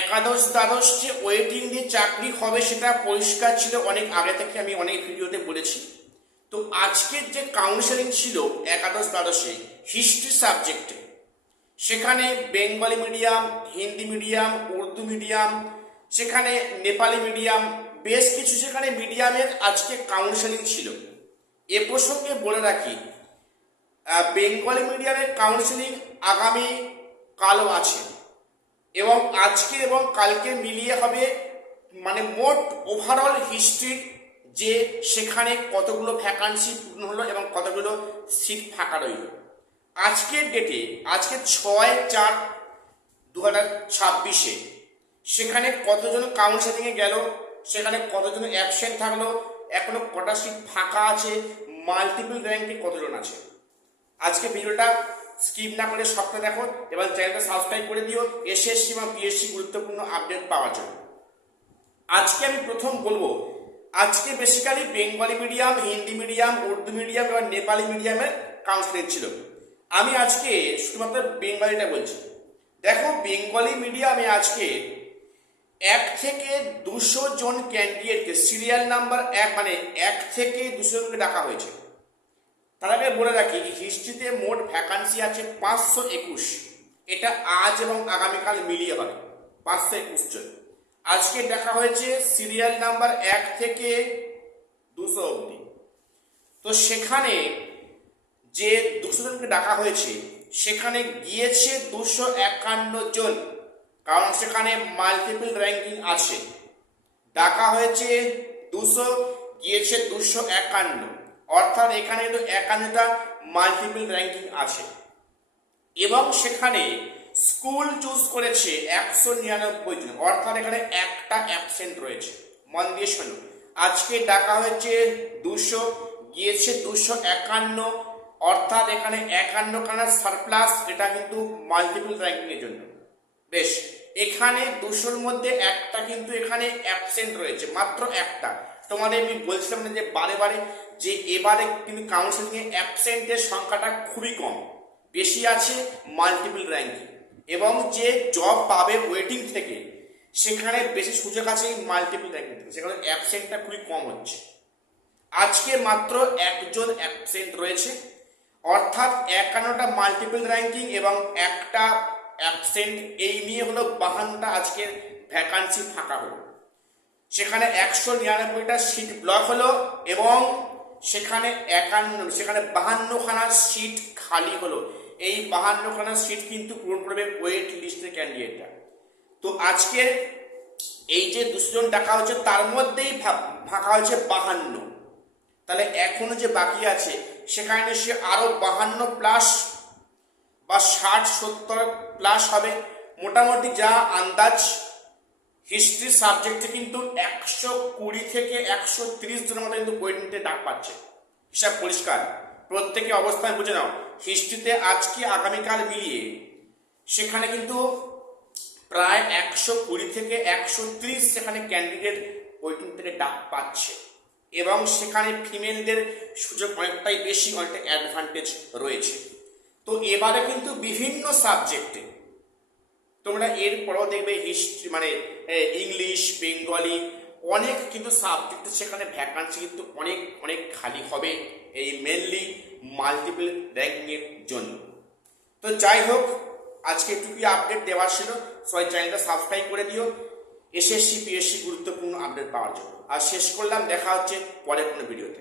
একাদশ দ্বাদশ যে ওয়েটিং দিয়ে চাকরি হবে সেটা পরিষ্কার ছিল অনেক আগে থেকে, আমি অনেক ভিডিওতে বলেছি। তো আজকের যে কাউন্সেলিং ছিল একাদশ দ্বাদশে হিস্ট্রি সাবজেক্টে, সেখানে Bengali medium, Hindi medium, Urdu medium, সেখানে নেপালি মিডিয়াম, বেশ কিছু সেখানে মিডিয়ামের আজকে কাউন্সেলিং ছিল। এ প্রসঙ্গে বলে রাখি, বেঙ্গলি মিডিয়ামের কাউন্সেলিং আগামী কালও আছে এবং আজকে এবং কালকে মিলিয়ে হবে, মানে মোট ওভারঅল হিস্ট্রির যে সেখানে কতগুলো ভ্যাকান্সি পূর্ণ হলো এবং কতগুলো সিট ফাঁকা রইল। আজকের ডেটে, আজকে 6/4/2026 সেখানে কতজন কাউন্সেলিংয়ে গেল, সেখানে কতজন অ্যাবসেন্ট থাকলো, এখনো কটা সিট ফাঁকা আছে, মাল্টিপল র্যাঙ্কে কতজন আছে। আজকে ভিডিওটা স্কিপ না করে সবটা দেখো এবং চ্যানেলটা সাবস্ক্রাইব করে দিও এসএসসি এবং পিএসসি গুরুত্বপূর্ণ আপডেট পাওয়ার জন্য। আজকে আমি প্রথম বলবো, আজকে basically Bengali medium, Hindi medium, Urdu medium এবং নেপালি মিডিয়ামের কাউন্সেলিং ছিল। আমি আজকে শুধুমাত্র বেঙ্গলিটা বলছি। দেখো, বেঙ্গলি মিডিয়ামে আজকে 1 থেকে 200 জন ক্যান্ডিডেটকে সিরিয়াল নাম্বার 1 মানে 1 থেকে 200 জনকে ডাকা হয়েছে। তার আগে বলে রাখি, হিস্ট্রিতে মোট ভ্যাকান্সি আছে 521। এটা আজ এবং আগামীকাল মিলিয়ে হবে 521 জন। আজকে দেখা হয়েছে সিরিয়াল নাম্বার 1 থেকে 200 অবধি। তো সেখানে যে 200 জনকে ডাকা হয়েছে সেখানে গিয়েছে 251 জন, কারণ সেখানে মাল্টিপল র্যাঙ্কিং আছে। ডাকা হয়েছে 200, গিয়েছে 251, অর্থাৎ এখানে কিন্তু 51টা মাল্টিপল র্যাঙ্কিং আছে। এবং সেখানে স্কুল চুজ করেছে 199 জন, অর্থাৎ এখানে একটা অ্যাবসেন্ট রয়েছে। মন দিয়ে শোনো, আজকে ডাকা হয়েছে 200, গিয়েছে 251, অর্থাৎ এখানে 51 খানা সারপ্লাস, এটা কিন্তু মাল্টিপল র্যাঙ্কিং এর জন্য। বেশ, এখানে 200-র মধ্যে একটা কিন্তু এখানে অ্যাবসেন্ট রয়েছে, মাত্র একটা। তোমাদের আমি বলছিলাম না যে বারে বারে, যে এবারে কিন্তু কাউন্সিলিংয়ে অ্যাবসেন্টের সংখ্যাটা খুবই কম, বেশি আছে মাল্টিপল র্যাঙ্কিং। এবং যে জব পাবে ওয়েটিং থেকে, সেখানে বেশি সুযোগ আছে মাল্টিপল র্যাঙ্কিং থেকে, সেখানে অ্যাবসেন্টটা খুবই কম হচ্ছে। আজকে মাত্র একজন অ্যাবসেন্ট রয়েছে, অর্থাৎ 51টা মাল্টিপল র্যাঙ্কিং এবং একটা অ্যাবসেন্ট, এই নিয়ে হলো 52টা আজকের ভ্যাকান্সি ফাঁকা হলো। সেখানে 199টা সিট ব্লক হলো এবং সেখানে 52 খানা সিট খালি হলো। এই 52 খানা সিট কিন্তু পূরণ করবে ওয়েট লিস্টের ক্যান্ডিডেটরা। তো আজকের এই যে 200 জন ডাকা হচ্ছে, তার মধ্যেই ফাঁকা হয়েছে 52। তাহলে এখনো যে বাকি আছে সেখানে সে আরো 52 প্লাস বা 60-70 প্লাস হবে। মোটামুটি যা আন্দাজ, হিস্ট্রি সাবজেক্টে কিন্তু 120 থেকে 130 জনের মতো কিন্তু ওয়েটিংতে ডাক পাচ্ছে। হিসাব পরিষ্কার, প্রত্যেকে অবস্থান বুঝে নাও। হিস্ট্রিতে আজকে আগামীকাল মিলিয়ে সেখানে কিন্তু প্রায় 120 থেকে 130 সেখানে ক্যান্ডিডেট ওয়েটিং থেকে ডাক পাচ্ছে এবং সেখানে ফিমেলদের সুযোগ অনেকটাই বেশি, অনেকটা অ্যাডভান্টেজ রয়েছে। তো এবারে কিন্তু বিভিন্ন সাবজেক্টে তোমরা এরপরও দেখবে হিস্ট্রি মানে ইংলিশ, বেঙ্গলি, অনেক কিন্তু সাবজেক্টে সেখানে ভ্যাকান্সি কিন্তু অনেক অনেক খালি হবে, এই মেনলি মাল্টিপল র্যাঙ্কিংয়ের জন্য। তো যাই হোক, আজকে এটুকুই আপডেট দেওয়ার ছিল। সবাই চ্যানেলটা সাবস্ক্রাইব করে দিও এসএসসি পিএসসি গুরুত্বপূর্ণ আপডেট পাওয়ার জন্য। আর শেষ করলাম, দেখা হচ্ছে পরের কোনো ভিডিওতে।